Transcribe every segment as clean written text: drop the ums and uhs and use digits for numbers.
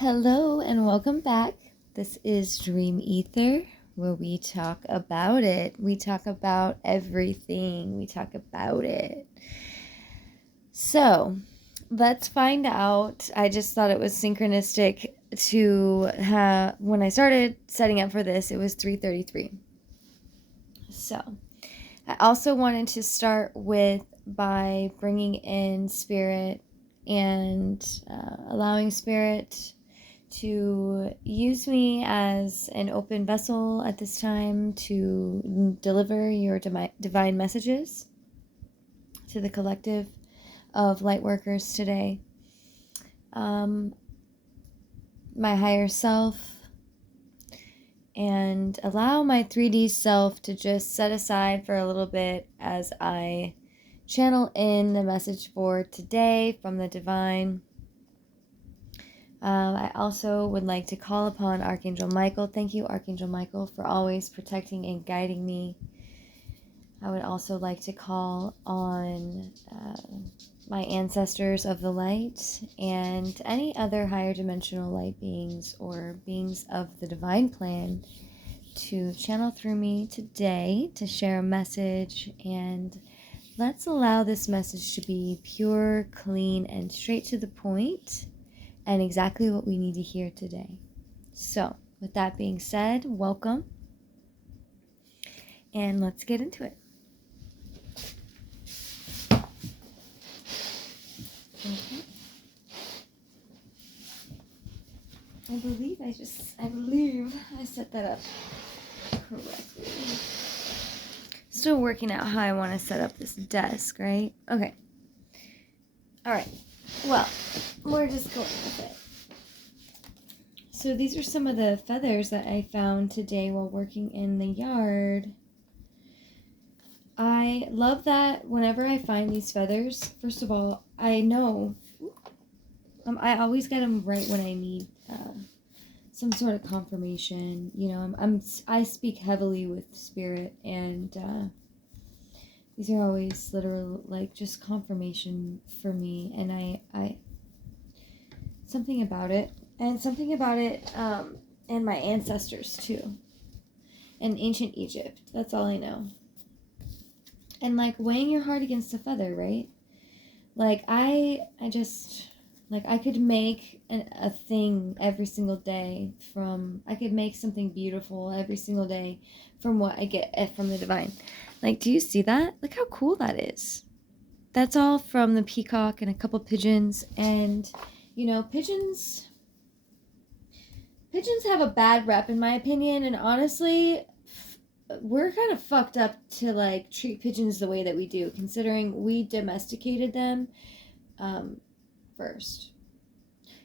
Hello and welcome back. This is Dream Ether, where we talk about it. We talk about everything. We talk about it. So, let's find out. I just thought it was synchronistic to have, when I started setting up for this, it was 3:33. So, I also wanted to start by bringing in spirit and allowing spirit to use me as an open vessel at this time to deliver your divine messages to the collective of lightworkers today. My higher self, and allow my 3D self to just set aside for a little bit as I channel in the message for today from the divine. I also would like to call upon Archangel Michael. Thank you, Archangel Michael, for always protecting and guiding me. I would also like to call on my ancestors of the light and any other higher dimensional light beings or beings of the divine plan to channel through me today to share a message. And let's allow this message to be pure, clean, and straight to the point, and exactly what we need to hear today. So, with that being said, welcome, and let's get into it. Okay. I believe I set that up correctly. Still working out how I want to set up this desk, right? Okay. All right. Well, we're just going with it. So these are some of the feathers that I found today while working in the yard. I love that whenever I find these feathers, first of all, I know I always get them right when I need some sort of confirmation. You know, I speak heavily with spirit, and these are always literal, like, just confirmation for me. And I something about it, and my ancestors too, and ancient Egypt. That's all I know. And like weighing your heart against a feather, right? Like I could make a thing every single day I could make something beautiful every single day from what I get from the divine. Like, do you see that? Look how cool that is. That's all from the peacock and a couple pigeons. And, you know, pigeons have a bad rep, in my opinion. And honestly, we're kind of fucked up to, like, treat pigeons the way that we do, considering we domesticated them first.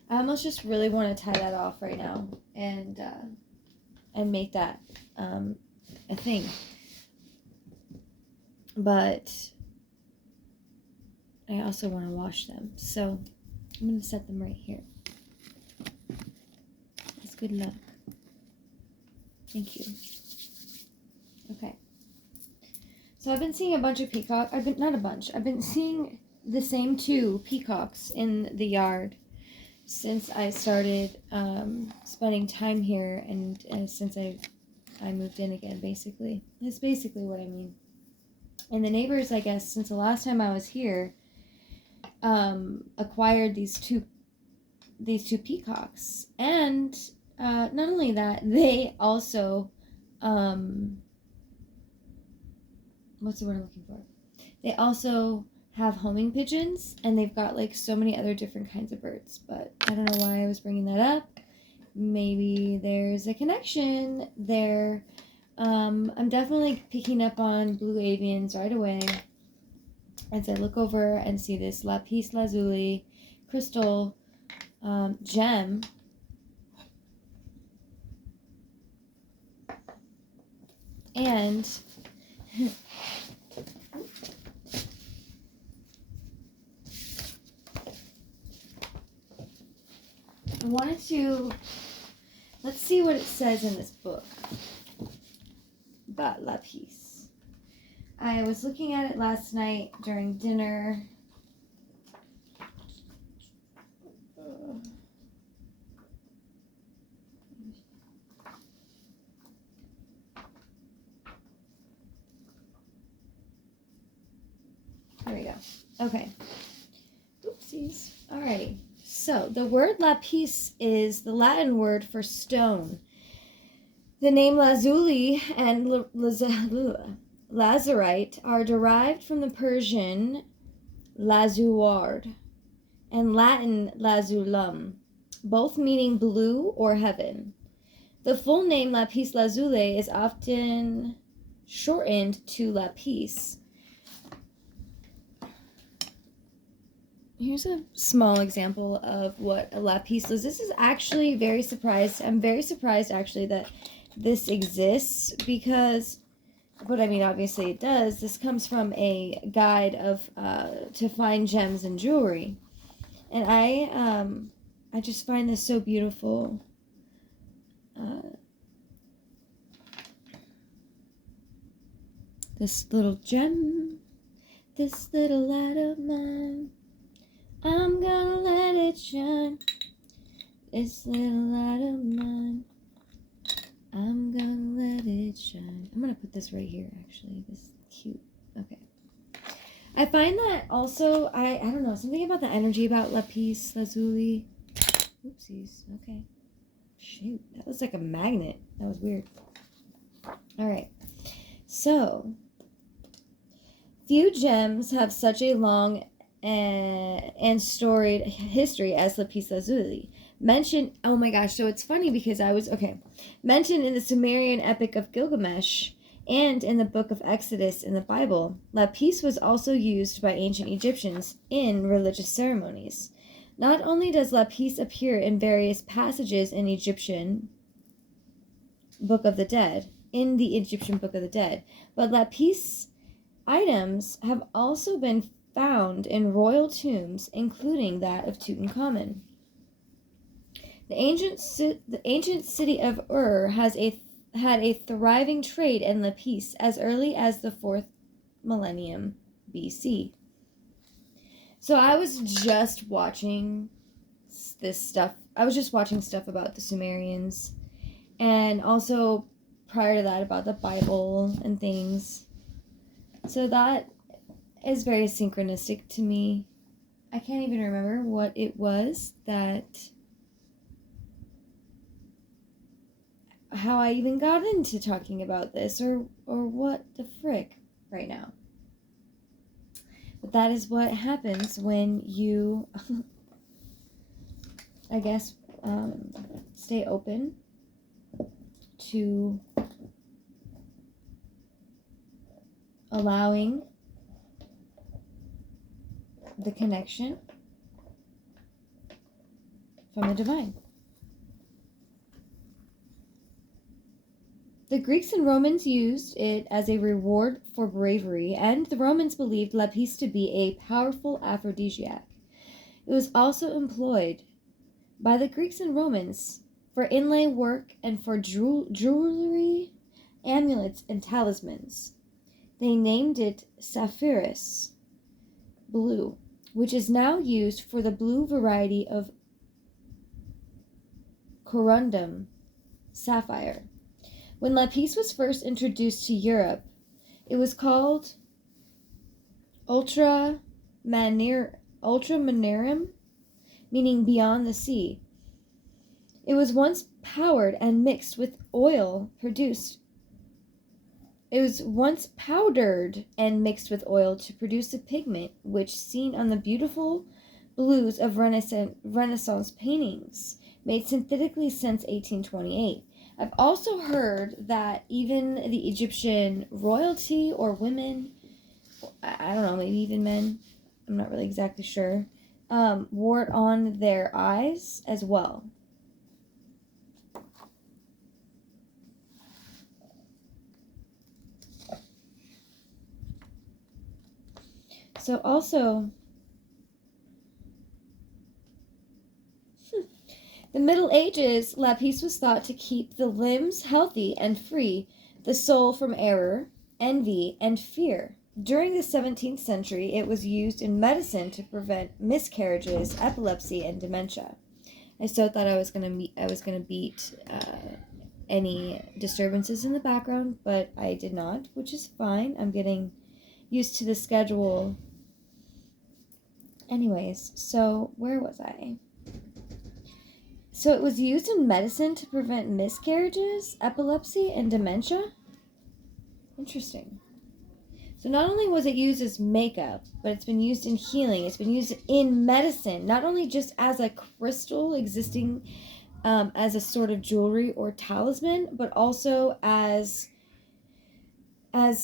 I almost just really want to tie that off right now and make that a thing. But I also want to wash them, so I'm going to set them right here. That's good luck. Thank you. Okay. So I've been seeing a bunch of peacock. I've been seeing the same 2 peacocks in the yard since I started spending time here, and since I moved in again, basically. That's basically what I mean. And the neighbors, I guess, since the last time I was here, acquired these two peacocks. And not only that, they also, what's the word I'm looking for? They also have homing pigeons, and they've got like so many other different kinds of birds. But I don't know why I was bringing that up. Maybe there's a connection there. I'm definitely picking up on blue avians right away as I look over and see this lapis lazuli crystal gem. And I wanted to, let's see what it says in this book about lapis. I was looking at it last night during dinner. Okay. Oopsies. Alrighty. So, the word lapis is the Latin word for stone. The name lazuli and lazurite are derived from the Persian lazuard and Latin lazulum, both meaning blue or heaven. The full name lapis lazuli is often shortened to lapis. Here's a small example of what a lapis is. This is actually I'm very surprised actually that this exists because, but I mean obviously it does. This comes from a guide of to find gems and jewelry. And I just find this so beautiful. This little gem, this little light of mine, I'm gonna let it shine. This little light of mine, I'm gonna let it shine. I'm gonna put this right here, actually. This is cute. Okay. I find that also, I don't know, something about the energy about lapis lazuli. Oopsies. Okay. Shoot. That was like a magnet. That was weird. Alright. So, few gems have such a long and storied history as lapis lazuli. Mentioned, oh my gosh, so it's funny because mentioned in the Sumerian epic of Gilgamesh and in the book of Exodus in the Bible, lapis was also used by ancient Egyptians in religious ceremonies. Not only does lapis appear in various passages in the Egyptian Book of the Dead, but lapis items have also been found in royal tombs, including that of Tutankhamun. The ancient city of Ur had a thriving trade in lapis as early as the 4th millennium BC. So I was just watching this stuff. I was just watching stuff about the Sumerians, and also prior to that about the Bible and things. So that is very synchronistic to me. I can't even remember what it was how I even got into talking about this or what the frick right now. But that is what happens when you, I guess, stay open to allowing the connection from the divine. The Greeks and Romans used it as a reward for bravery, and the Romans believed lapis to be a powerful aphrodisiac. It was also employed by the Greeks and Romans for inlay work and for jewelry, amulets, and talismans. They named it sapphirus, blue, which is now used for the blue variety of corundum, sapphire. When lapis was first introduced to Europe, it was called ultramarinum, meaning beyond the sea. It was once powdered and mixed with oil to produce a pigment which, seen on the beautiful blues of Renaissance paintings, made synthetically since 1828. I've also heard that even the Egyptian royalty or women, I don't know, maybe even men, I'm not really exactly sure, wore it on their eyes as well. So also, the Middle Ages, lapis was thought to keep the limbs healthy and free the soul from error, envy, and fear. During the 17th century, it was used in medicine to prevent miscarriages, epilepsy, and dementia. I still thought I was gonna beat any disturbances in the background, but I did not, which is fine. I'm getting used to the schedule Anyways, so where was I? So it was used in medicine to prevent miscarriages, epilepsy, and dementia. Interesting. So not only was it used as makeup, but it's been used in healing. It's been used in medicine, not only just as a crystal existing as a sort of jewelry or talisman, but also as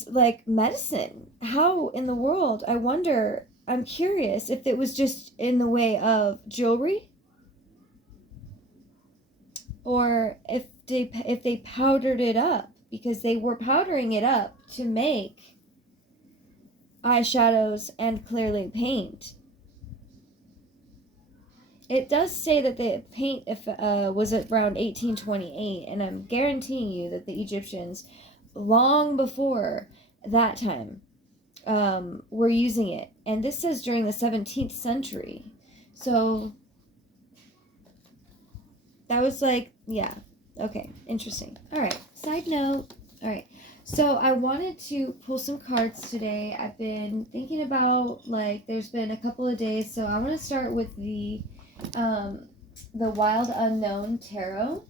like medicine. How in the world? I wonder. I'm curious if it was just in the way of jewelry, or if they powdered it up, because they were powdering it up to make eyeshadows and clearly paint. It does say that the paint was around 1828, and I'm guaranteeing you that the Egyptians, long before that time, were using it. And this says during the 17th century. So that was like, yeah. Okay, interesting. All right, side note. All right, so I wanted to pull some cards today. I've been thinking about, like, there's been a couple of days, so I want to start with the Wild Unknown Tarot.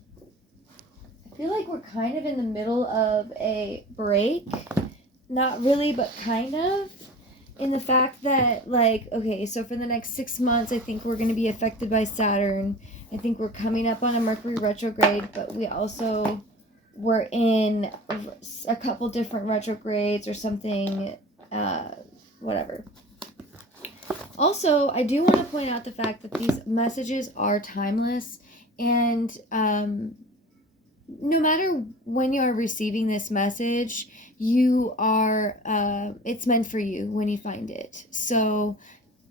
I feel like we're kind of in the middle of a break. Not really, but kind of. In the fact that, like, okay, so for the next 6 months, I think we're going to be affected by Saturn. I think we're coming up on a Mercury retrograde, but we also were in a couple different retrogrades or something, whatever. Also, I do want to point out the fact that these messages are timeless, and no matter when you are receiving this message, you are, it's meant for you when you find it. So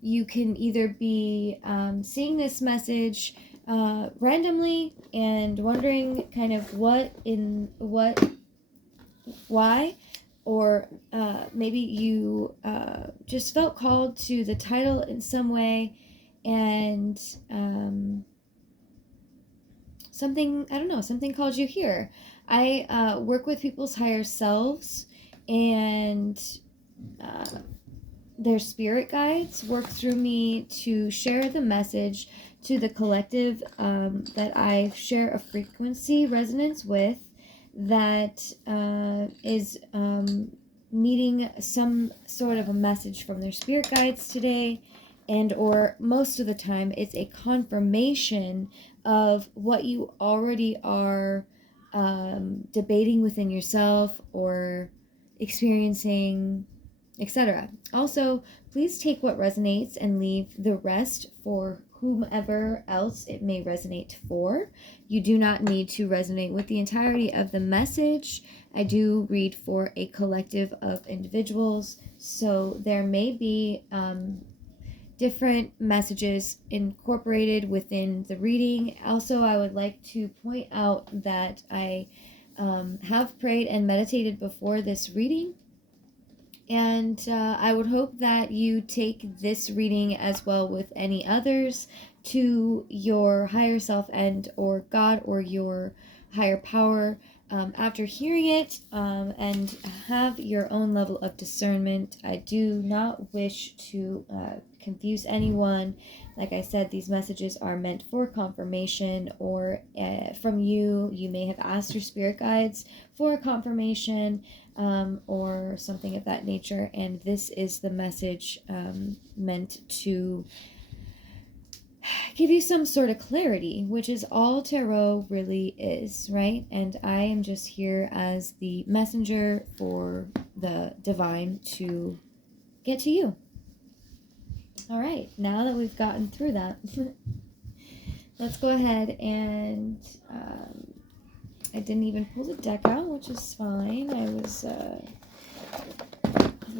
you can either be seeing this message randomly and wondering kind of why, or maybe you just felt called to the title in some way, and something called you here. I work with people's higher selves, and their spirit guides work through me to share the message to the collective that I share a frequency resonance with, that is needing some sort of a message from their spirit guides today, and or most of the time it's a confirmation of what you already are debating within yourself or experiencing, etc. Also, please take what resonates and leave the rest for whomever else it may resonate for. You do not need to resonate with the entirety of the message. I do read for a collective of individuals, so there may be different messages incorporated within the reading. Also, I would like to point out that I have prayed and meditated before this reading. And I would hope that you take this reading as well with any others to your higher self and or God or your higher power after hearing it, and have your own level of discernment. I do not wish to confuse anyone. Like I said, these messages are meant for confirmation, or from you. You may have asked your spirit guides for a confirmation, or something of that nature, and this is the message meant to give you some sort of clarity, which is all tarot really is, right? And I am just here as the messenger for the divine to get to you. All right, now that we've gotten through that, let's go ahead and I didn't even pull the deck out, which is fine. I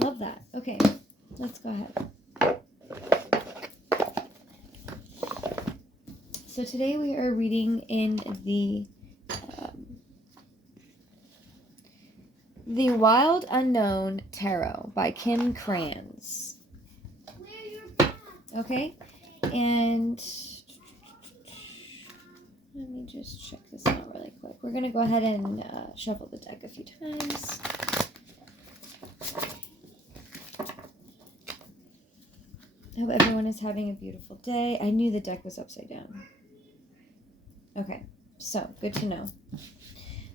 love that. Okay, let's go ahead. So today we are reading in the Wild Unknown Tarot by Kim Kranz. Okay, and let me just check this out really quick. We're going to go ahead and shuffle the deck a few times. hope everyone is having a beautiful day. I knew the deck was upside down. Okay, so good to know.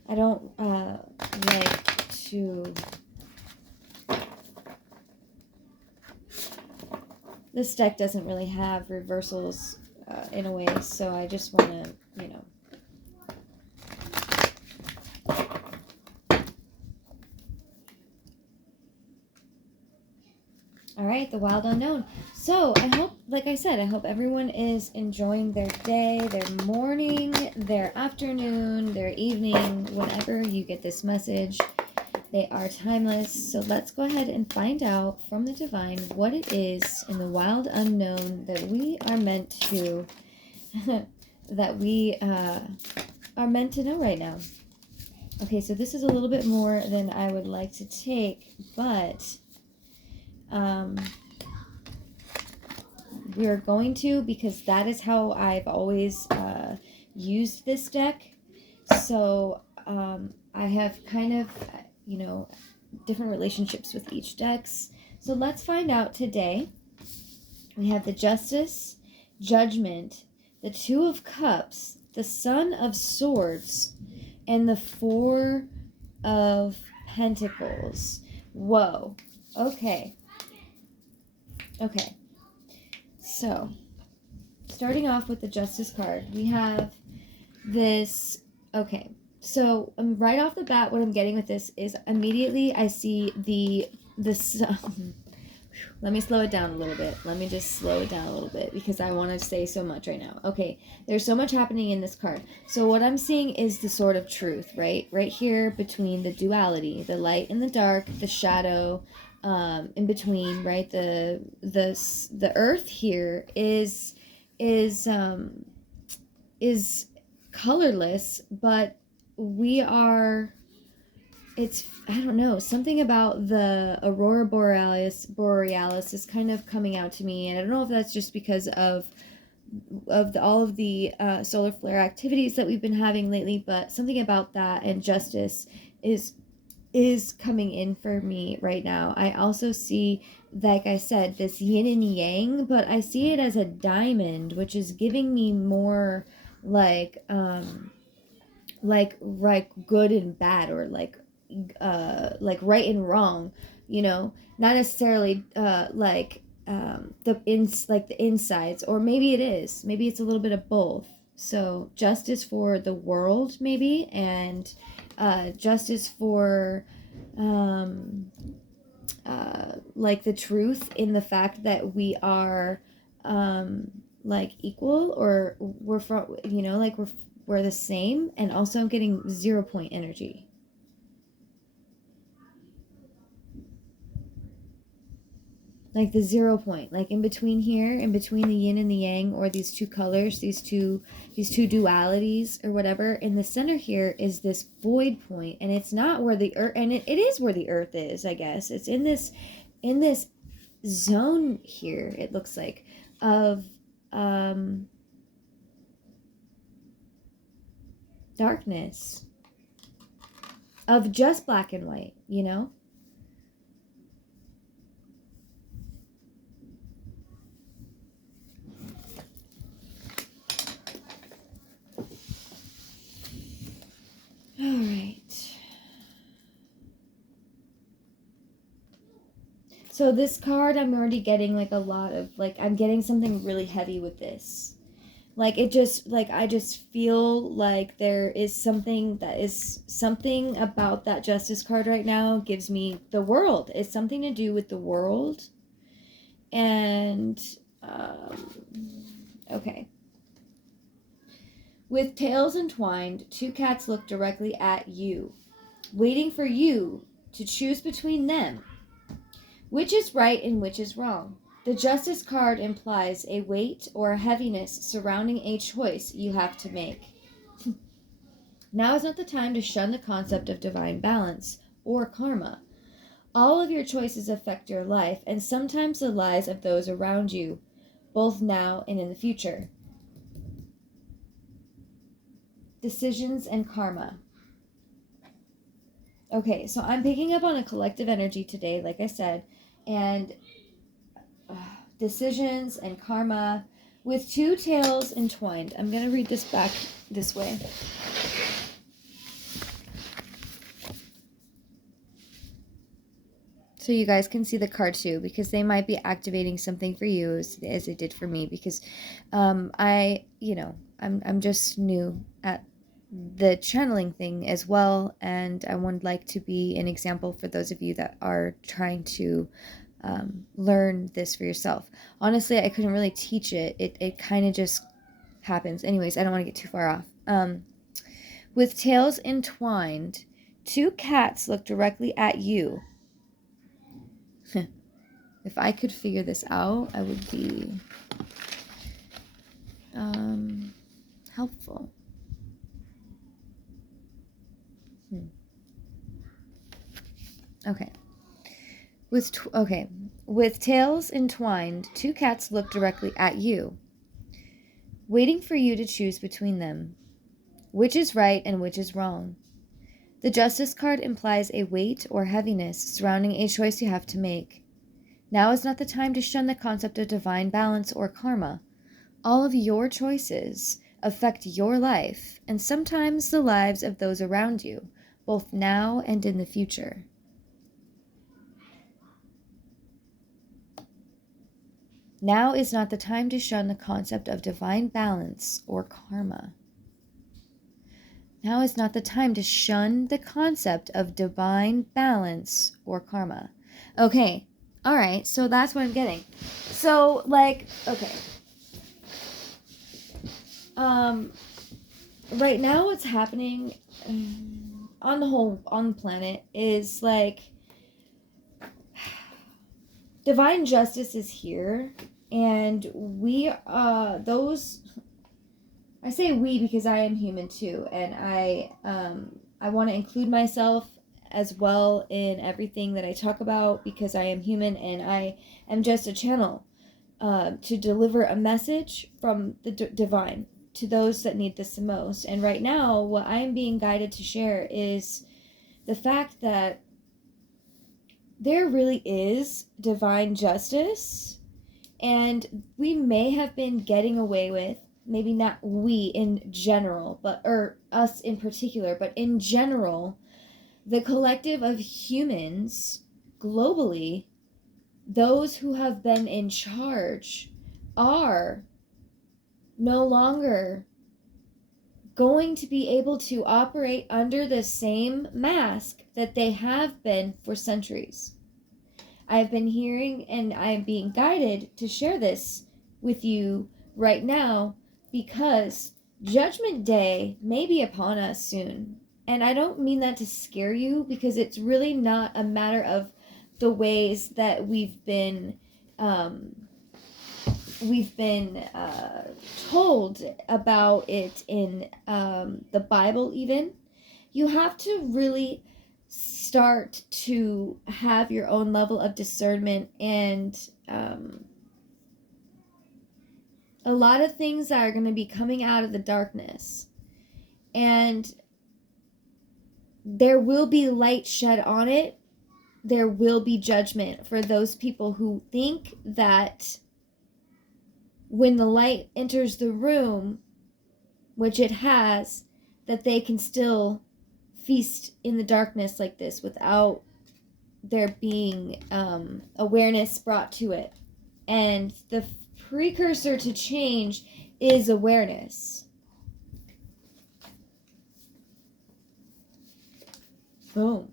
I don't like to... This deck doesn't really have reversals in a way, so I just want to, you know... All right, the wild unknown. So I hope, like I said, I hope everyone is enjoying their day, their morning, their afternoon, their evening, whenever you get this message. They are timeless. So let's go ahead and find out from the divine what it is in the wild unknown that we are meant to, that we are meant to know right now. Okay, so this is a little bit more than I would like to take, but we're going to, because that is how I've always used this deck. So I have kind of, you know, different relationships with each decks. So let's find out today. We have the Justice, Judgment, the Two of Cups, the Son of Swords, and the Four of Pentacles. Whoa. Okay. Okay. So, starting off with the Justice card, we have this. Okay. So, right off the bat, what I'm getting with this is immediately I see this. Let me slow it down a little bit. Let me just slow it down a little bit because I want to say so much right now. Okay, there's so much happening in this card. So what I'm seeing is the Sword of Truth, right? Right here between the duality, the light and the dark, the shadow, in between, right? The earth here is colorless, but we are... It's, I don't know, something about the Aurora Borealis is kind of coming out to me, and I don't know if that's just because of all of the solar flare activities that we've been having lately, but something about that and justice is coming in for me right now. I also see, like I said, this yin and yang, but I see it as a diamond, which is giving me more like good and bad, or like right and wrong, you know, not necessarily the insides, or maybe it's a little bit of both. So justice for the world, maybe, and justice for like the truth in the fact that we are like equal, or we're from, you know, like we're the same. And also I'm getting 0 point energy. Like the 0 point, like in between here, in between the yin and the yang, or these two colors, these two dualities, or whatever. In the center here is this void point, and it's not where the earth, and it is where the earth is, I guess. It's in this zone here, it looks like, of darkness, of just black and white, you know. All right. So this card, I'm already getting like a lot of, like, I'm getting something really heavy with this. Like, it just, like, I just feel like there is something about that Justice card right now gives me the world. It's something to do with the world. And, okay. With tails entwined, two cats look directly at you, waiting for you to choose between them. Which is right and which is wrong? The Justice card implies a weight or a heaviness surrounding a choice you have to make. Now is not the time to shun the concept of divine balance or karma. All of your choices affect your life, and sometimes the lives of those around you, both now and in the future. Decisions and karma. Okay, so I'm picking up on a collective energy today, like I said, and decisions and karma with two tails entwined. I'm going to read this back this way. So you guys can see the card too, because they might be activating something for you as it did for me, because I'm just new at the channeling thing as well, and I would like to be an example for those of you that are trying to learn this for yourself. Honestly, I couldn't really teach it. It kind of just happens. Anyways, I don't want to get too far off. With tails entwined, two cats look directly at you. If I could figure this out, I would be helpful. Okay. With tails entwined, two cats look directly at you, waiting for you to choose between them. Which is right and which is wrong? The Justice card implies a weight or heaviness surrounding a choice you have to make. Now is not the time to shun the concept of divine balance or karma. All of your choices affect your life, and sometimes the lives of those around you, both now and in the future. Now is not the time to shun the concept of divine balance or karma. Now is not the time to shun the concept of divine balance or karma. Okay, all right, so that's what I'm getting. So, okay. Right now what's happening on the planet is divine justice is here, and we I say we because I am human too, and I want to include myself as well in everything that I talk about, because I am human and I am just a channel to deliver a message from the divine to those that need this the most. And right now, what I am being guided to share is the fact that there really is divine justice, and we may have been getting away with, maybe not we in general, or us in particular, but in general, the collective of humans globally, those who have been in charge are no longer going to be able to operate under the same mask that they have been for centuries. I've been hearing, and I'm being guided to share this with you right now, because Judgment Day may be upon us soon. And I don't mean that to scare you, because it's really not a matter of the ways that we've been told about it in the Bible even. You have to really start to have your own level of discernment, and a lot of things that are going to be coming out of the darkness, and there will be light shed on it. There will be judgment for those people who think that when the light enters the room, which it has, that they can still feast in the darkness like this without there being awareness brought to it. And the precursor to change is awareness. Boom.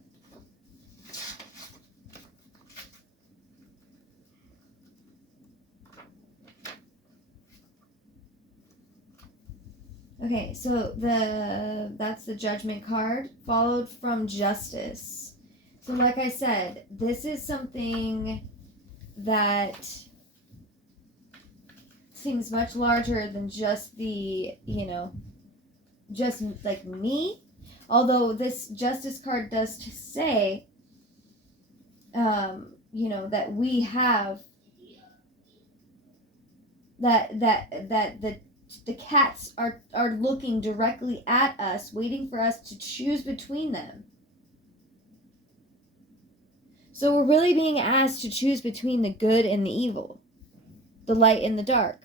Okay, so that's the Judgment card, followed from Justice. So like I said, this is something that seems much larger than just the, just like me. Although this Justice card does say, that we have that the cats are looking directly at us, waiting for us to choose between them. So we're really being asked to choose between the good and the evil. the light in the dark.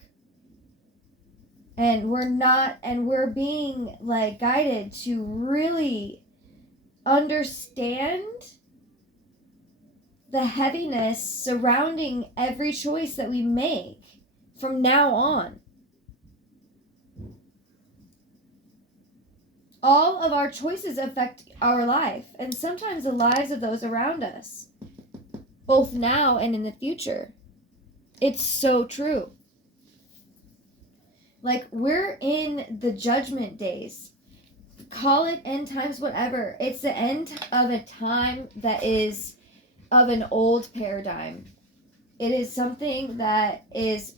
And we're being like guided to really understand the heaviness surrounding every choice that we make from now on. All of our choices affect our life, and sometimes the lives of those around us, both now and in the future. It's so true. Like, we're in the judgment days. Call it end times, whatever. It's the end of a time that is of an old paradigm. It is something that is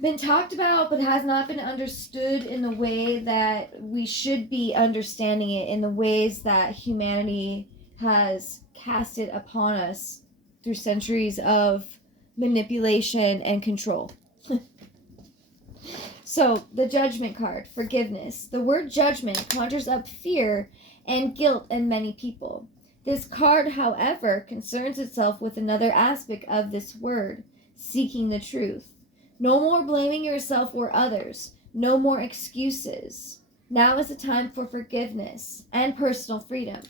been talked about but has not been understood in the way that we should be understanding it, in the ways that humanity has cast it upon us through centuries of manipulation and control. So, the judgment card, forgiveness. The word judgment conjures up fear and guilt in many people. This card, however, concerns itself with another aspect of this word, seeking the truth. No more blaming yourself or others. No more excuses. Now is the time for forgiveness and personal freedom.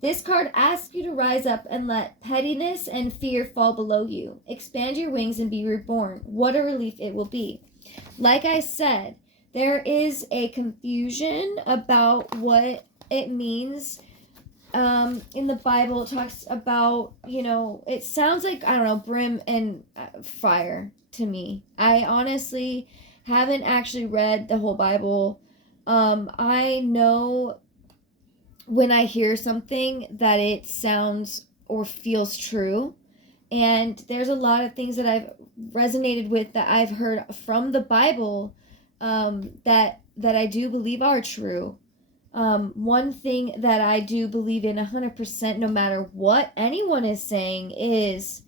This card asks you to rise up and let pettiness and fear fall below you. Expand your wings and be reborn. What a relief it will be. Like I said, there is a confusion about what it means. In the Bible, it talks about, it sounds like, I don't know, brim and fire to me. I honestly haven't actually read the whole Bible. I know when I hear something that it sounds or feels true. And there's a lot of things that I've resonated with, that I've heard from the Bible, that I do believe are true. One thing that I do believe in 100%, no matter what anyone is saying, is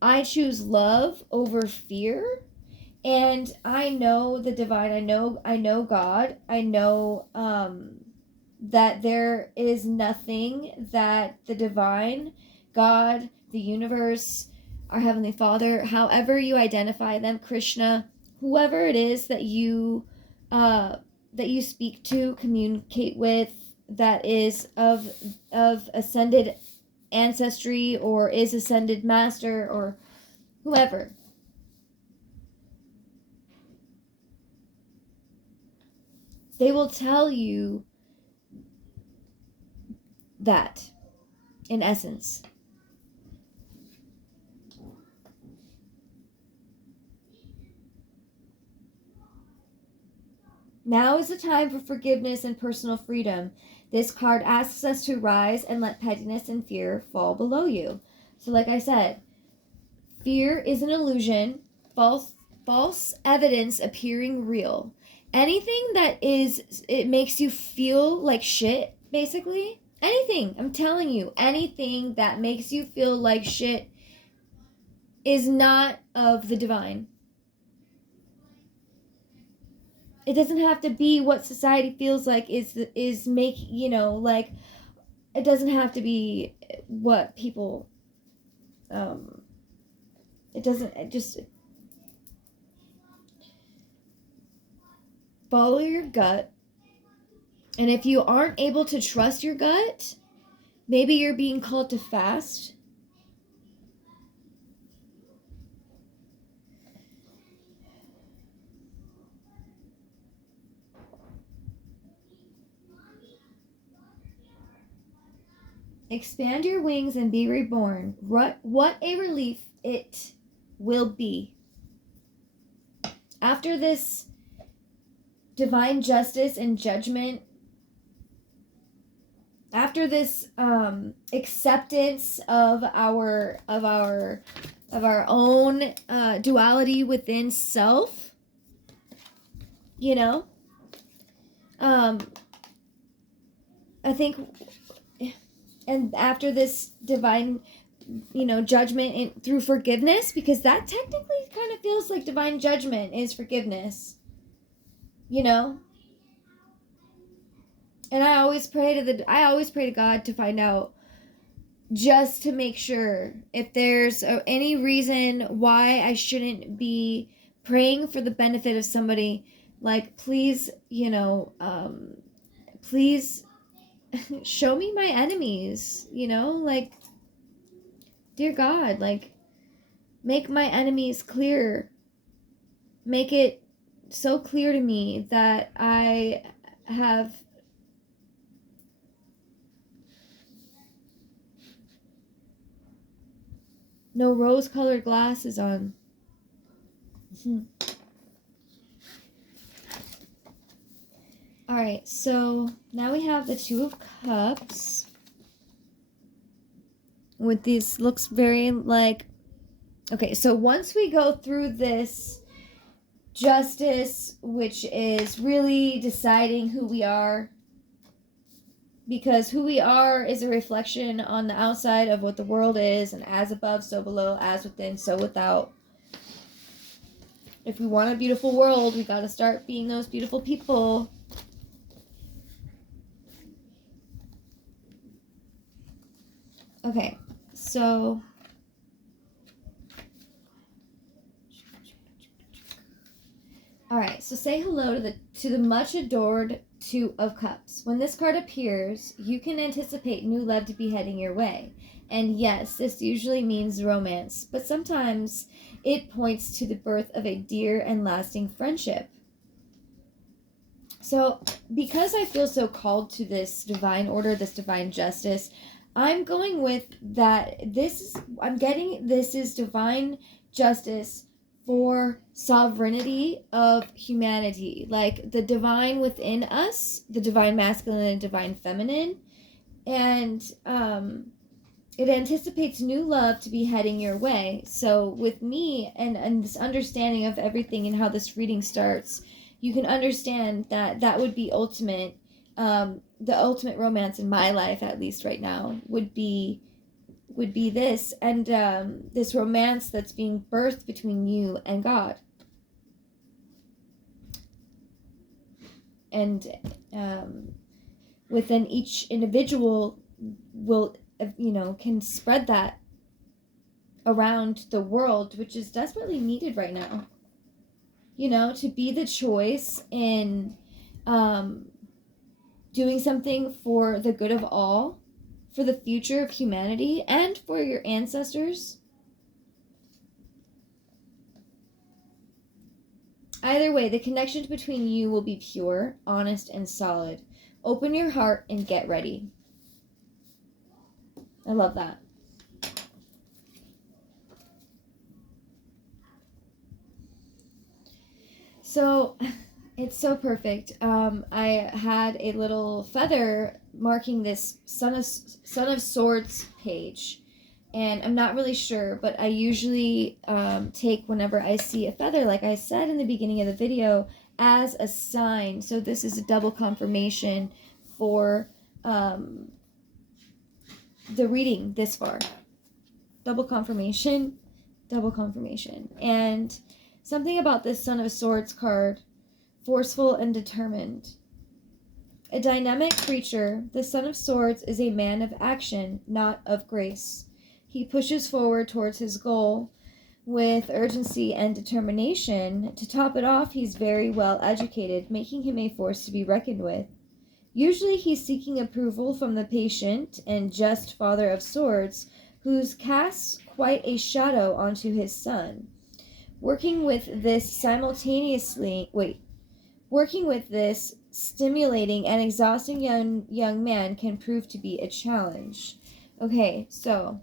I choose love over fear. And I know the divine. I know God. I know that there is nothing that the divine, God, the universe, our Heavenly Father, however you identify them, Krishna, whoever it is that you speak to, communicate with, that is of ascended ancestry, or is ascended master, or whoever. They will tell you that, in essence. Now is the time for forgiveness and personal freedom. This card asks us to rise and let pettiness and fear fall below you. So like I said, fear is an illusion, false evidence appearing real. Anything that it makes you feel like shit, basically. Anything, I'm telling you, anything that makes you feel like shit is not of the divine. It doesn't have to be what society feels like is make, like, it doesn't have to be what people, it just follow your gut. And if you aren't able to trust your gut, maybe you're being called to fast. Expand your wings and be reborn. What a relief it will be. After this divine justice and judgment, after this acceptance of our own duality within self, I think, and after this divine, judgment through forgiveness, because that technically kind of feels like divine judgment is forgiveness, and I always pray to God to find out just to make sure if there's any reason why I shouldn't be praying for the benefit of somebody, like, please, please show me my enemies, like, dear God, like, make my enemies clear. Make it so clear to me that I have no rose-colored glasses on. Alright, so now we have the Two of Cups. With these, looks very like... Okay, so once we go through this justice, which is really deciding who we are, because who we are is a reflection on the outside of what the world is, and as above, so below, as within, so without. If we want a beautiful world, we gotta start being those beautiful people. Okay, so... Alright, so say hello to the much adored Two of Cups. When this card appears, you can anticipate new love to be heading your way. And yes, this usually means romance, but sometimes it points to the birth of a dear and lasting friendship. So, because I feel so called to this divine order, this divine justice, I'm going with that this is divine justice for sovereignty of humanity, like the divine within us, the divine masculine and divine feminine, and it anticipates new love to be heading your way. So with me and this understanding of everything and how this reading starts, you can understand that would be ultimate. The ultimate romance in my life, at least right now, would be this, and this romance that's being birthed between you and God. And within each individual will, can spread that around the world, which is desperately needed right now. To be the choice in doing something for the good of all, for the future of humanity, and for your ancestors. Either way, the connection between you will be pure, honest, and solid. Open your heart and get ready. I love that. So, it's so perfect. I had a little feather marking this Son of Swords page, and I'm not really sure, but I usually take whenever I see a feather, like I said in the beginning of the video, as a sign. So this is a double confirmation for the reading this far. Double confirmation. And something about this Son of Swords card: forceful and determined. A dynamic creature, the Son of Swords is a man of action, not of grace. He pushes forward towards his goal with urgency and determination. To top it off, he's very well educated, making him a force to be reckoned with. Usually he's seeking approval from the patient and just Father of Swords, who casts quite a shadow onto his son. Working with this stimulating and exhausting young man can prove to be a challenge. Okay, so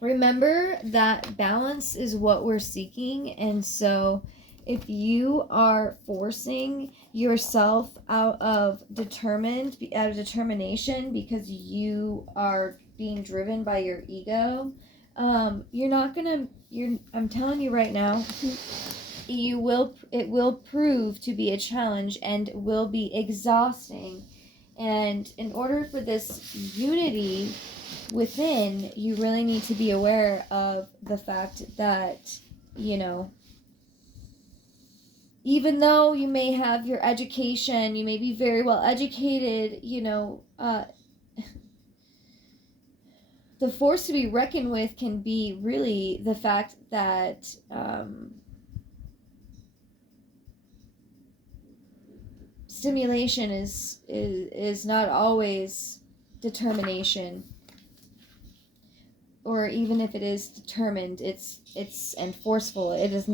remember that balance is what we're seeking, and so if you are forcing yourself out of determination because you are being driven by your ego, I'm telling you right now, it will prove to be a challenge and will be exhausting. And in order for this unity within, you really need to be aware of the fact that, even though you may have your education, you may be very well educated, the force to be reckoned with can be really the fact that stimulation is not always determination, or even if it is determined, it's and forceful. It is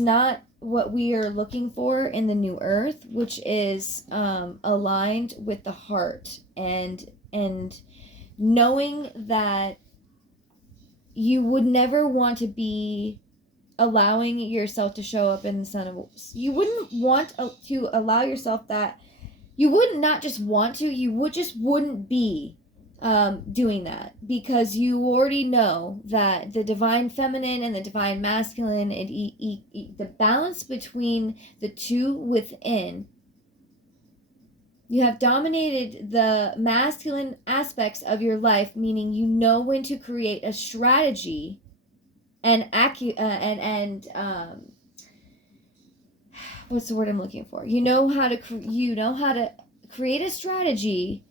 not what we are looking for in the new earth, which is aligned with the heart and knowing that you would never want to be allowing yourself to show up in the sun of, you wouldn't want to allow yourself that, you wouldn't not just want to, you would just wouldn't be doing that, because you already know that the divine feminine and the divine masculine and the balance between the two within, you have dominated the masculine aspects of your life, meaning you know when to create a strategy and what's the word I'm looking for? You know how to create a strategy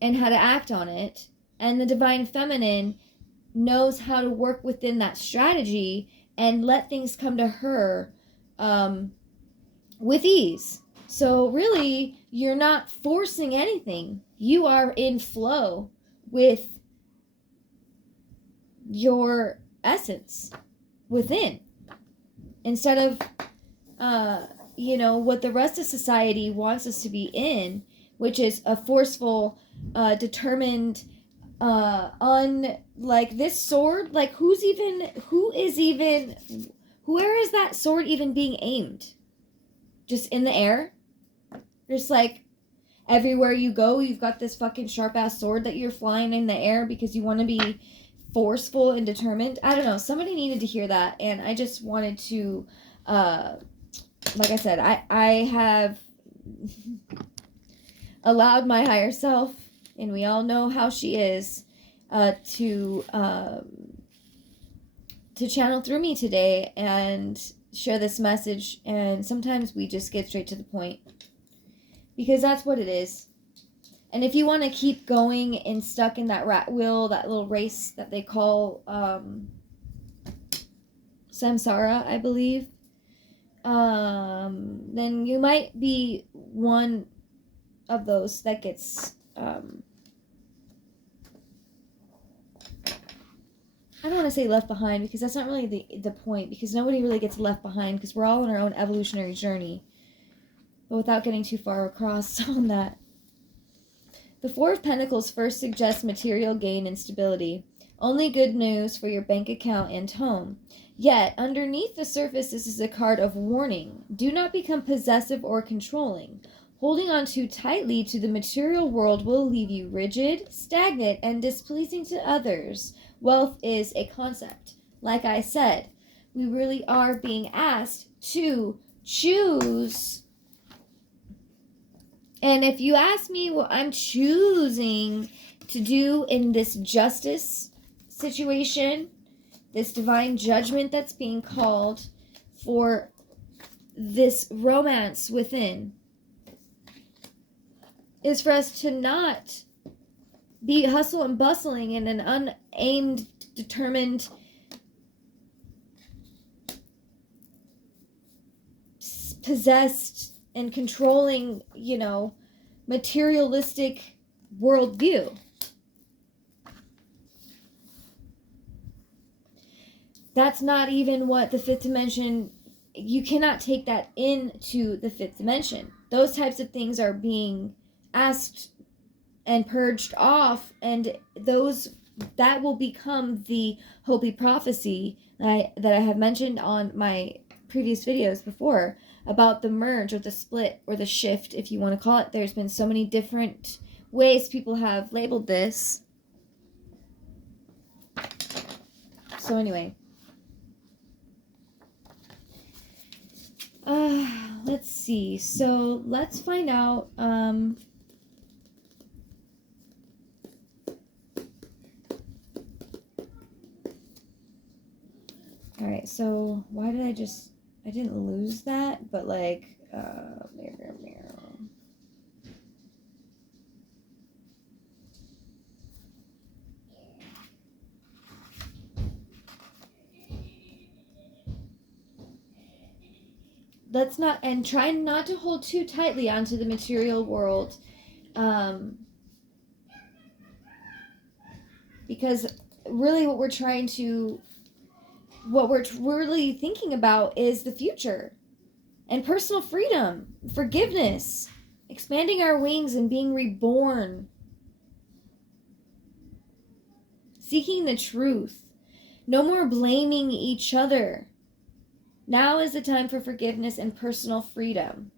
and how to act on it, and the divine feminine knows how to work within that strategy and let things come to her with ease. So really, you're not forcing anything. You are in flow with your essence within, instead of what the rest of society wants us to be in, which is a forceful, determined, like this sword, like where is that sword even being aimed? Just in the air? Just like everywhere you go, you've got this fucking sharp ass sword that you're flying in the air because you want to be forceful and determined. I don't know. Somebody needed to hear that, and I just wanted to, like I said, I have allowed my higher self, and we all know how she is, to channel through me today and share this message. And sometimes we just get straight to the point, because that's what it is. And if you want to keep going and stuck in that rat wheel, that little race that they call samsara, I believe, then you might be one of those that gets I don't want to say left behind, because that's not really the point, because nobody really gets left behind, because we're all on our own evolutionary journey. But without getting too far across on that, the Four of Pentacles first suggests material gain and stability. Only good news for your bank account and home. Yet, underneath the surface, this is a card of warning. Do not become possessive or controlling. Holding on too tightly to the material world will leave you rigid, stagnant, and displeasing to others. Wealth is a concept. Like I said, we really are being asked to choose. And if you ask me what I'm choosing to do in this justice situation, this divine judgment that's being called for this romance within, is for us to not be hustle and bustling in an unaimed, determined, possessed, and controlling, materialistic worldview. That's not even what the fifth dimension, you cannot take that into the fifth dimension. Those types of things are being asked and purged off, and that will become the Hopi prophecy that I have mentioned on my previous videos before, about the merge or the split or the shift, if you want to call it. There's been so many different ways people have labeled this. So anyway, let's see. So let's find out. All right. So why did I didn't lose that, but like, let's not, and try not to hold too tightly onto the material world, because really what we're really thinking about is the future and personal freedom, forgiveness, expanding our wings and being reborn, seeking the truth, no more blaming each other. Now is the time for forgiveness and personal freedom.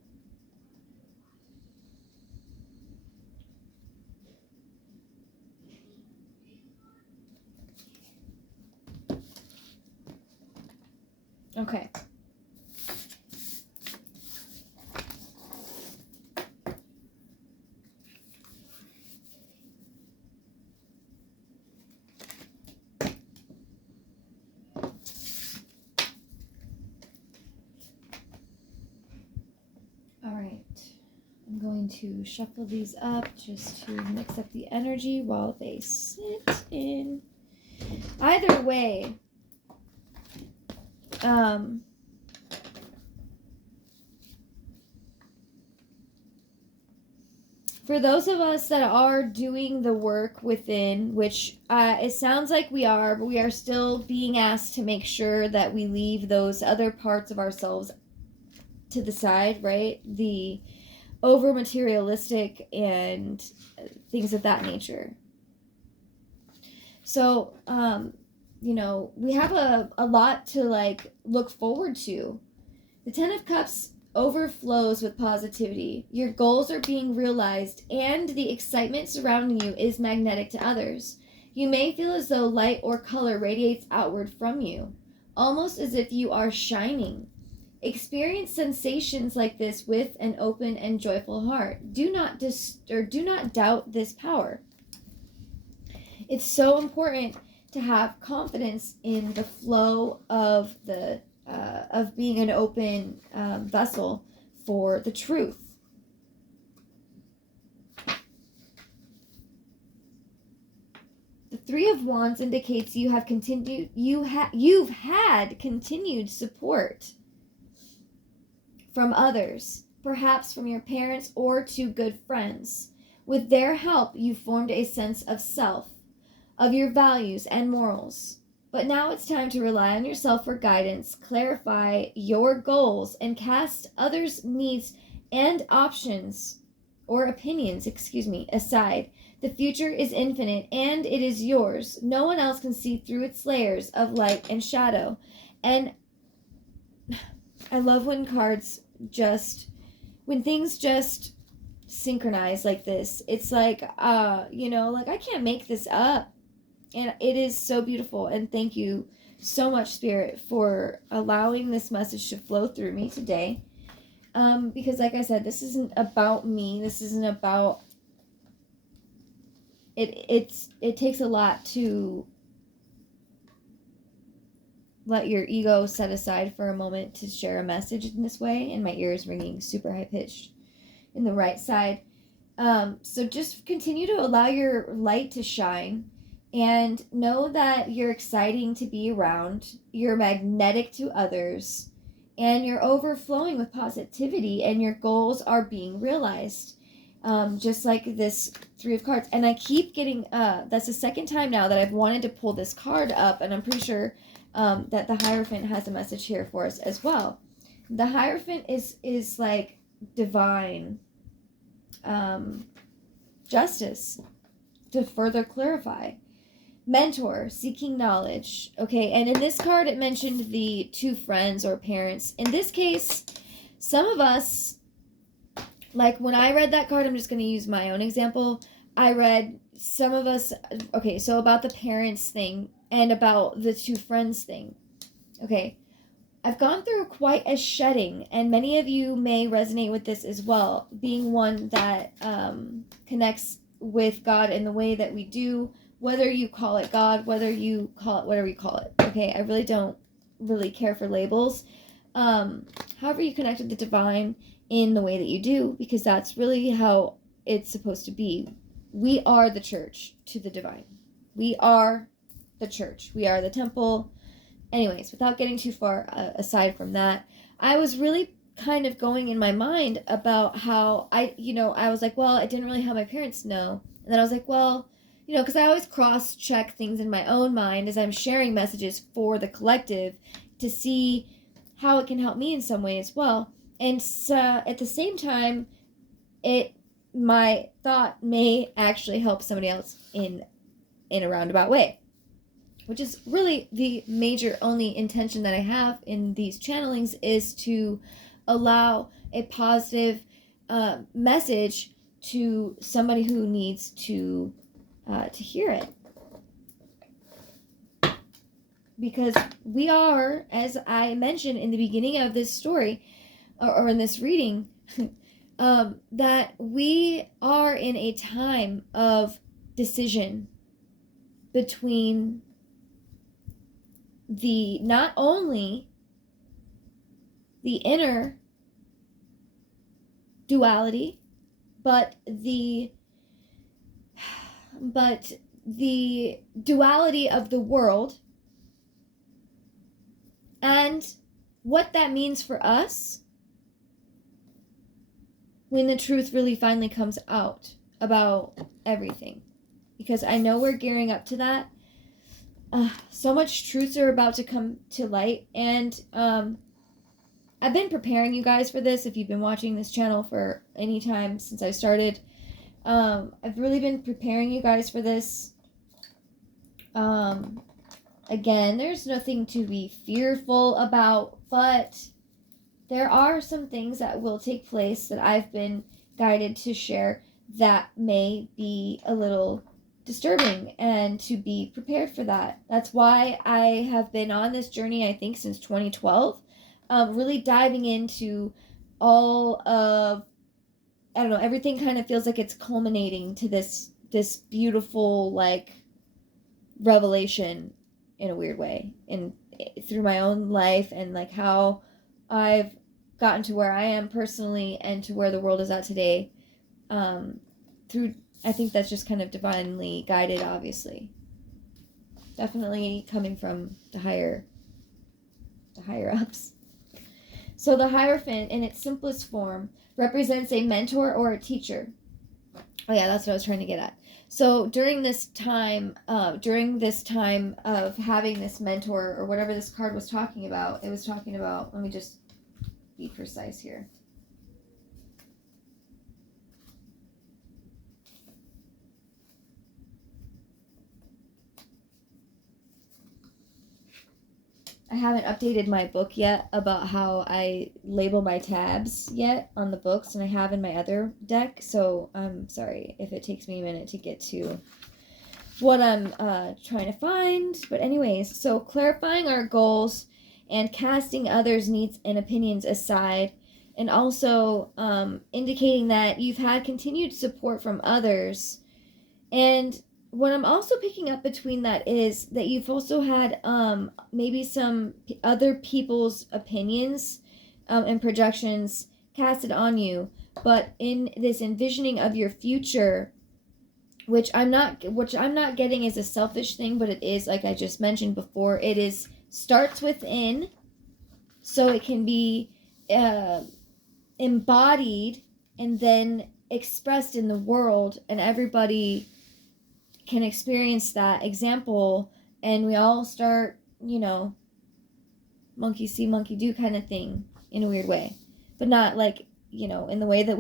Okay. All right. I'm going to shuffle these up just to mix up the energy while they sit in. Either way, for those of us that are doing the work within, which it sounds like we are, but we are still being asked to make sure that we leave those other parts of ourselves to the side, right? The over materialistic and things of that nature. So, we have a lot to like look forward to. The 10 of Cups overflows with positivity. Your goals are being realized, and the excitement surrounding you is magnetic to others. You may feel as though light or color radiates outward from you, almost as if you are shining. Experience sensations like this with an open and joyful heart. Do not doubt this power. It's so important to have confidence in the flow of being an open vessel for the truth. The Three of Wands indicates you've had continued support from others, perhaps from your parents or two good friends. With their help, you formed a sense of self, of your values and morals. But now it's time to rely on yourself for guidance, clarify your goals, and cast others' needs and opinions aside. The future is infinite and it is yours. No one else can see through its layers of light and shadow. And I love when things just synchronize like this. It's like, like I can't make this up. And it is so beautiful. And thank you so much, Spirit, for allowing this message to flow through me today. Because like I said, this isn't about me. This isn't about it. It takes a lot to let your ego set aside for a moment to share a message in this way. And my ear is ringing super high pitched in the right side. So just continue to allow your light to shine. And know that you're exciting to be around, you're magnetic to others, and you're overflowing with positivity, and your goals are being realized. Just like this Three of Cards. And I keep getting, that's the second time now that I've wanted to pull this card up, and I'm pretty sure that the Hierophant has a message here for us as well. The Hierophant is like divine justice to further clarify. Mentor, seeking knowledge. Okay, and in this card it mentioned the two friends or parents. In this case, some of us, like when I read that card, I'm just going to use my own example. I read some of us, okay, so about the parents thing and about the two friends thing. Okay, I've gone through quite a shedding, and many of you may resonate with this as well, being one that connects with God in the way that we do. Whether you call it God, whether you call it whatever you call it. Okay, I really don't really care for labels. However you connect with the divine in the way that you do, because that's really how it's supposed to be. We are the church to the divine. We are the church. We are the temple. Anyways, without getting too far aside from that, I was really kind of going in my mind about how I was like, well, I didn't really have my parents know. And then I was like, well, because I always cross-check things in my own mind as I'm sharing messages for the collective to see how it can help me in some way as well. And so at the same time, my thought may actually help somebody else in a roundabout way, which is really the major only intention that I have in these channelings, is to allow a positive message to somebody who needs to hear it. Because we are, as I mentioned in the beginning of this story, or in this reading, that we are in a time of decision between not only the inner duality, but the duality of the world, and what that means for us when the truth really finally comes out about everything. Because I know we're gearing up to that. So much truths are about to come to light, and I've been preparing you guys for this. If you've been watching this channel for any time since I started, I've really been preparing you guys for this. Again, there's nothing to be fearful about, but there are some things that will take place that I've been guided to share that may be a little disturbing, and to be prepared for that. That's why I have been on this journey, I think, since 2012, really diving into all of, I don't know, everything kind of feels like it's culminating to this beautiful, like, revelation in a weird way, and through my own life, and like how I've gotten to where I am personally and to where the world is at today, through, I think that's just kind of divinely guided, obviously. Definitely coming from the higher ups. So the Hierophant, in its simplest form, represents a mentor or a teacher. Oh yeah, that's what I was trying to get at. So during this time of having this mentor, or whatever this card was talking about, it was talking about, let me just be precise here. I haven't updated my book yet about how I label my tabs yet on the books, and I have in my other deck, so I'm sorry if it takes me a minute to get to what I'm trying to find. But anyways, so clarifying our goals and casting others' needs and opinions aside, and also indicating that you've had continued support from others. And what I'm also picking up between that is that you've also had maybe some other people's opinions and projections casted on you, but in this envisioning of your future, which I'm not getting as a selfish thing, but it is, like I just mentioned before, it is starts within, so it can be embodied and then expressed in the world, and everybody can experience that example, and we all start, monkey see, monkey do kind of thing, in a weird way, but not like, in the way that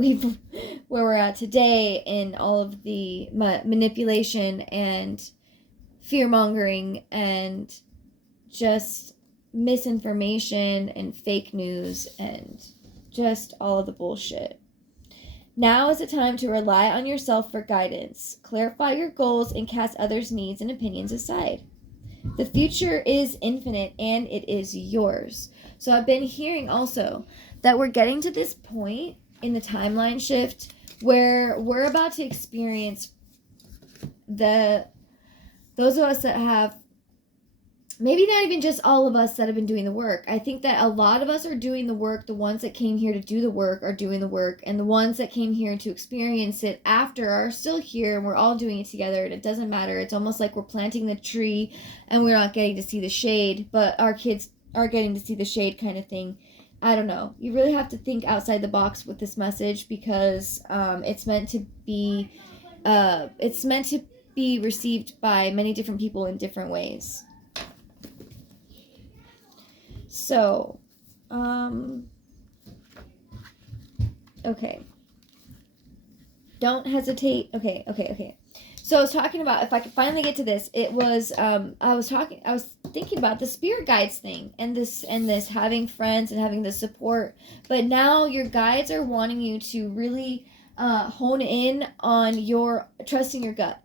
where we're at today, in all of the manipulation and fear-mongering and just misinformation and fake news and just all of the bullshit. Now is the time to rely on yourself for guidance. Clarify your goals and cast others' needs and opinions aside. The future is infinite and it is yours. So I've been hearing also that we're getting to this point in the timeline shift where we're about to experience those of us that have, maybe not even just all of us that have been doing the work. I think that a lot of us are doing the work. The ones that came here to do the work are doing the work. And the ones that came here to experience it after are still here. And we're all doing it together. And it doesn't matter. It's almost like we're planting the tree and we're not getting to see the shade. But our kids are getting to see the shade, kind of thing. I don't know. You really have to think outside the box with this message, because it's meant to be received by many different people in different ways. So, okay. Don't hesitate. Okay. So I was talking about, if I could finally get to this, it was I was thinking about the spirit guides thing, and this having friends and having the support. But now your guides are wanting you to really hone in on your trusting your gut.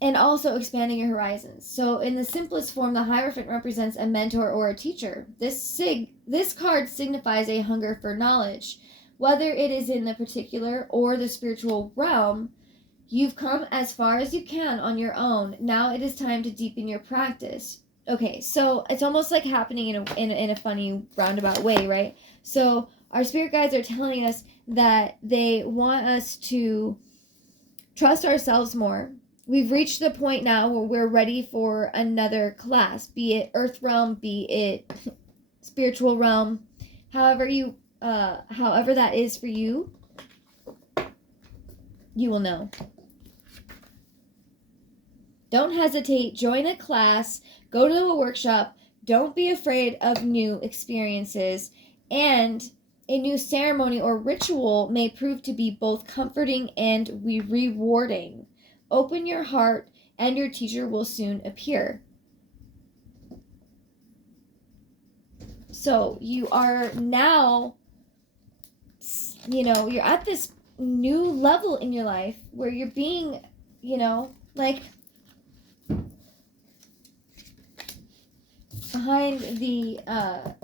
And also expanding your horizons. So in the simplest form, the Hierophant represents a mentor or a teacher. This card signifies a hunger for knowledge. Whether it is in the particular or the spiritual realm, you've come as far as you can on your own. Now it is time to deepen your practice. Okay, so it's almost like happening in a funny roundabout way, right? So our spirit guides are telling us that they want us to trust ourselves more. We've reached the point now where we're ready for another class, be it earth realm, be it spiritual realm, however that is for you, you will know. Don't hesitate. Join a class. Go to a workshop. Don't be afraid of new experiences. And a new ceremony or ritual may prove to be both comforting and rewarding. Open your heart, and your teacher will soon appear. So you are now, you're at this new level in your life where you're being, like, behind the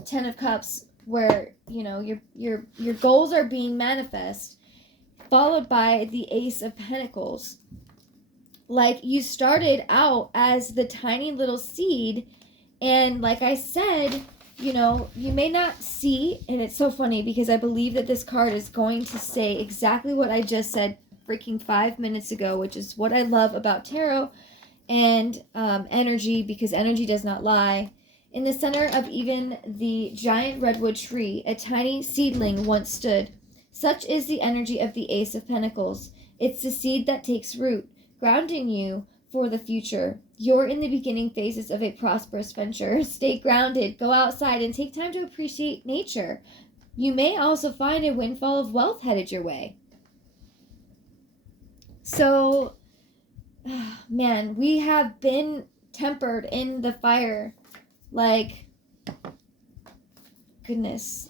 Ten of Cups, where your goals are being manifest, followed by the Ace of Pentacles. Like, you started out as the tiny little seed, and like I said, you may not see, and it's so funny because I believe that this card is going to say exactly what I just said freaking 5 minutes ago, which is what I love about tarot and energy, because energy does not lie. In the center of even the giant redwood tree, a tiny seedling once stood. Such is the energy of the Ace of Pentacles. It's the seed that takes root, grounding you for the future. You're in the beginning phases of a prosperous venture. Stay grounded, go outside, and take time to appreciate nature. You may also find a windfall of wealth headed your way. So, man, we have been tempered in the fire. Like, goodness,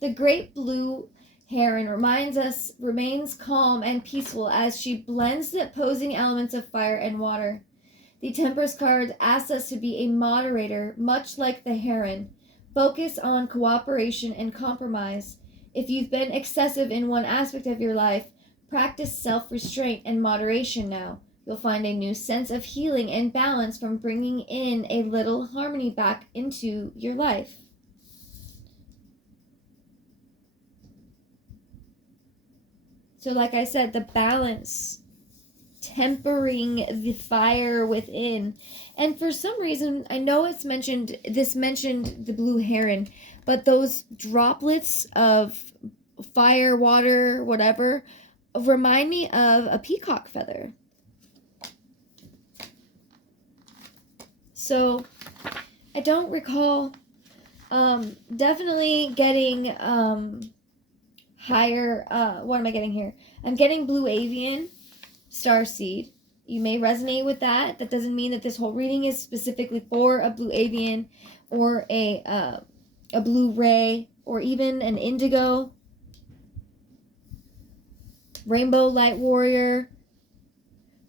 the great blue heron remains calm and peaceful as she blends the opposing elements of fire and water. The Temperance card asks us to be a moderator, much like the heron. Focus on cooperation and compromise. If you've been excessive in one aspect of your life, practice self-restraint and moderation now. You'll find a new sense of healing and balance from bringing in a little harmony back into your life. So like I said, the balance, tempering the fire within. And for some reason, I know this mentioned the blue heron, but those droplets of fire, water, whatever, remind me of a peacock feather. So I don't recall definitely getting higher, what am I getting here? I'm getting blue avian, starseed. You may resonate with that. That doesn't mean that this whole reading is specifically for a blue avian or a blue ray or even an indigo. Rainbow light warrior.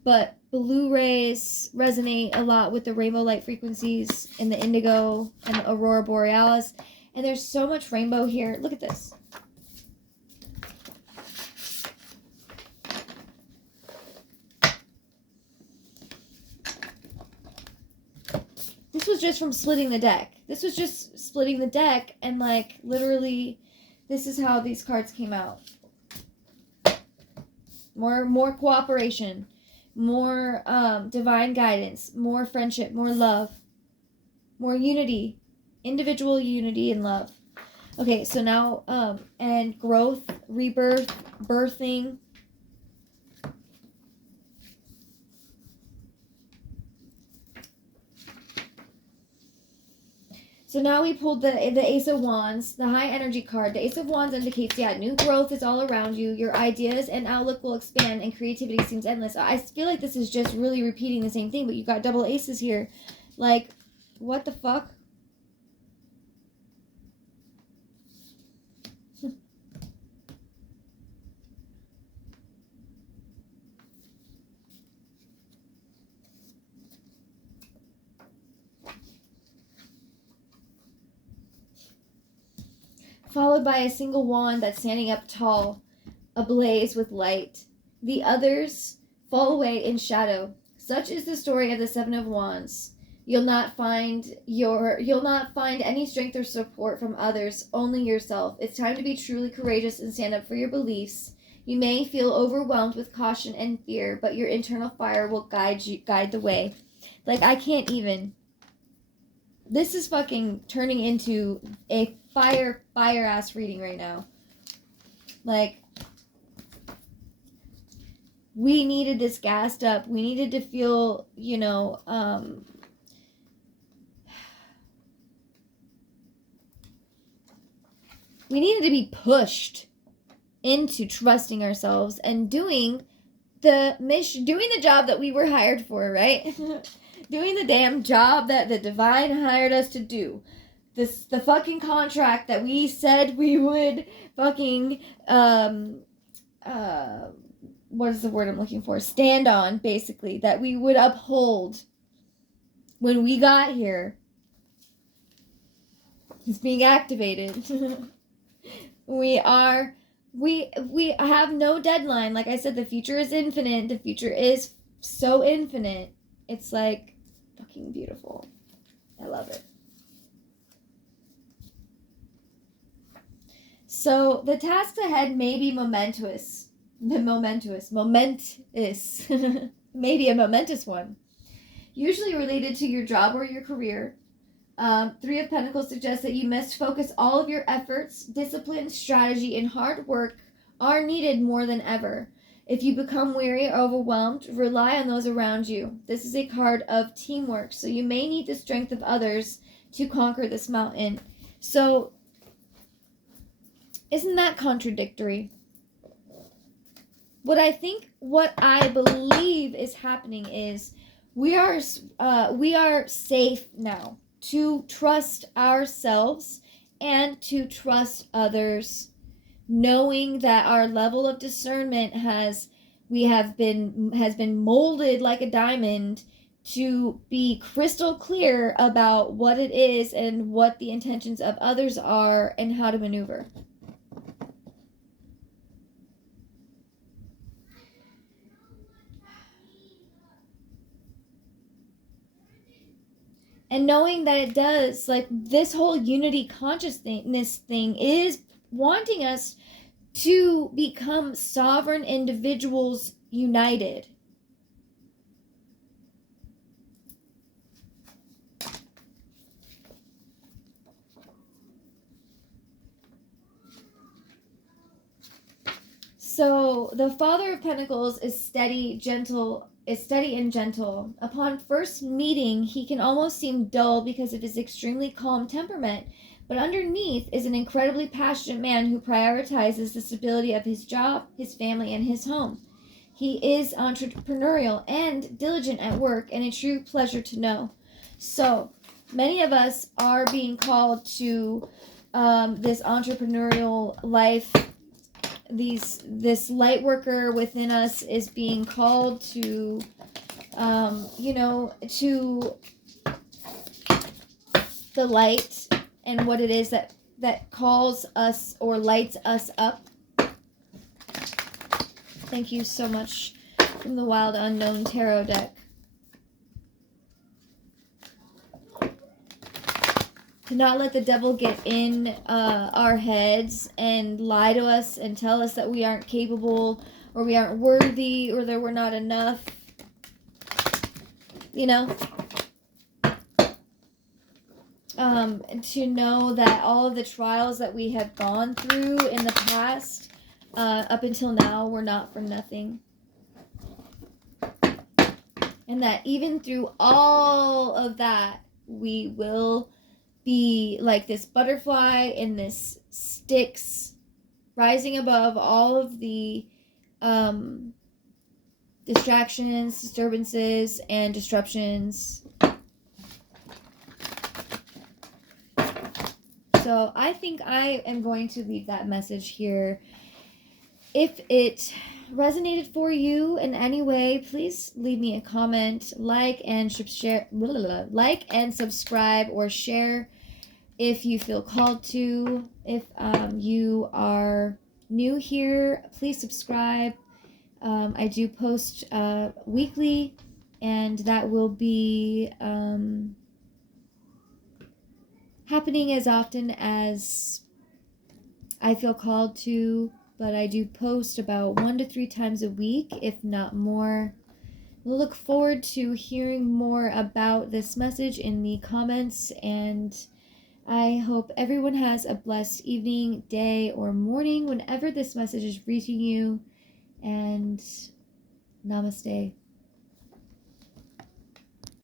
But blue rays resonate a lot with the rainbow light frequencies and the indigo and the aurora borealis. And there's so much rainbow here. Look at this. This was just from splitting the deck. This was just splitting the deck and, like, literally This is how these cards came out. More cooperation, more divine guidance, more friendship, more love, more unity, individual unity and love. Okay, so now and growth, rebirth, birthing. So now we pulled the Ace of Wands, the high energy card. The Ace of Wands indicates, yeah, new growth is all around you. Your ideas and outlook will expand and creativity seems endless. I feel like this is just really repeating the same thing, but you got double aces here. Like, what the fuck? Followed by a single wand that's standing up tall, ablaze with light. The others fall away in shadow. Such is the story of the Seven of Wands. You'll not find any strength or support from others, only yourself. It's time to be truly courageous and stand up for your beliefs. You may feel overwhelmed with caution and fear, but your internal fire will guide the way. Like, I can't even. This is fucking turning into a fire ass reading right now. Like, we needed this gassed up. We needed to feel, we needed to be pushed into trusting ourselves and doing the job that we were hired for, right? Doing the damn job that the divine hired us to do. The fucking contract that we said we would fucking what is the word I'm looking for? Stand on, basically, that we would uphold when we got here. It's being activated. We have no deadline. Like I said, the future is infinite. The future is so infinite. It's like fucking beautiful. I love it. So the tasks ahead may be momentous. Maybe a momentous one. Usually related to your job or your career. Three of Pentacles suggests that you must focus all of your efforts, discipline, strategy, and hard work are needed more than ever. If you become weary or overwhelmed, rely on those around you. This is a card of teamwork, so you may need the strength of others to conquer this mountain. So, isn't that contradictory? What I believe is happening is we are safe now to trust ourselves and to trust others, knowing that our level of discernment has been molded like a diamond to be crystal clear about what it is and what the intentions of others are and how to maneuver. And knowing that it does, like, this whole unity consciousness thing is wanting us to become sovereign individuals united. So the Father of Pentacles is steady and gentle. Upon first meeting, he can almost seem dull because of his extremely calm temperament, but underneath is an incredibly passionate man who prioritizes the stability of his job, his family, and his home. He is entrepreneurial and diligent at work, and a true pleasure to know. So, many of us are being called to this entrepreneurial life. This light worker within us is being called to, to the light and what it is that calls us or lights us up. Thank you so much from the Wild Unknown Tarot deck. To not let the devil get in our heads and lie to us and tell us that we aren't capable or we aren't worthy or that we're not enough. You know? To know that all of the trials that we have gone through in the past, up until now, were not for nothing. And that even through all of that, we will be like this butterfly in this Styx, rising above all of the distractions, disturbances, and disruptions. So I think I am going to leave that message here. If it resonated for you in any way, please leave me a comment, like and subscribe, or share if you feel called to. If you are new here, please subscribe. I do post weekly, and that will be happening as often as I feel called to, but I do post about 1 to 3 times a week, if not more. Look forward to hearing more about this message in the comments, and I hope everyone has a blessed evening, day, or morning whenever this message is reaching you, and namaste.